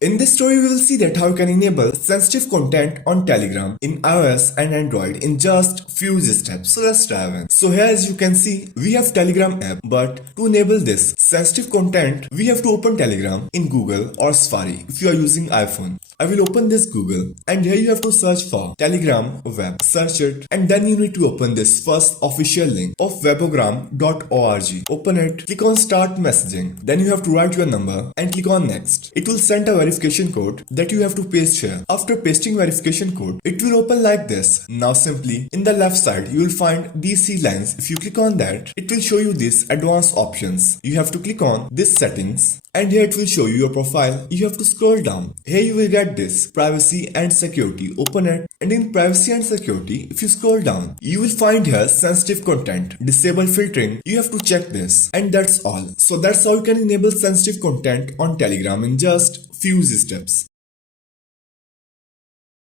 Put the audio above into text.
In this story, we will see that how you can enable sensitive content on Telegram in iOS and Android in just few steps. So let's dive in. So here as you can see, we have Telegram app, but to enable this sensitive content, we have to open Telegram in Google or Safari if you are using iPhone. I will open this Google and here you have to search for Telegram web, search it, and then you need to open this first official link of webogram.org. Open it, click on start messaging, then you have to write your number and click on next. It will send a verification code that you have to paste here. After pasting verification code, it will open like this. Now simply in the left side you will find these three lines. If you click on that, it will show you these advanced options. You have to click on this settings and here it will show you your profile. You have to scroll down. Here you will get this privacy and security. Open it, and in privacy and security, if you scroll down, you will find here sensitive content, disable filtering. You have to check this, and that's all. So that's how you can enable sensitive content on Telegram in just few steps.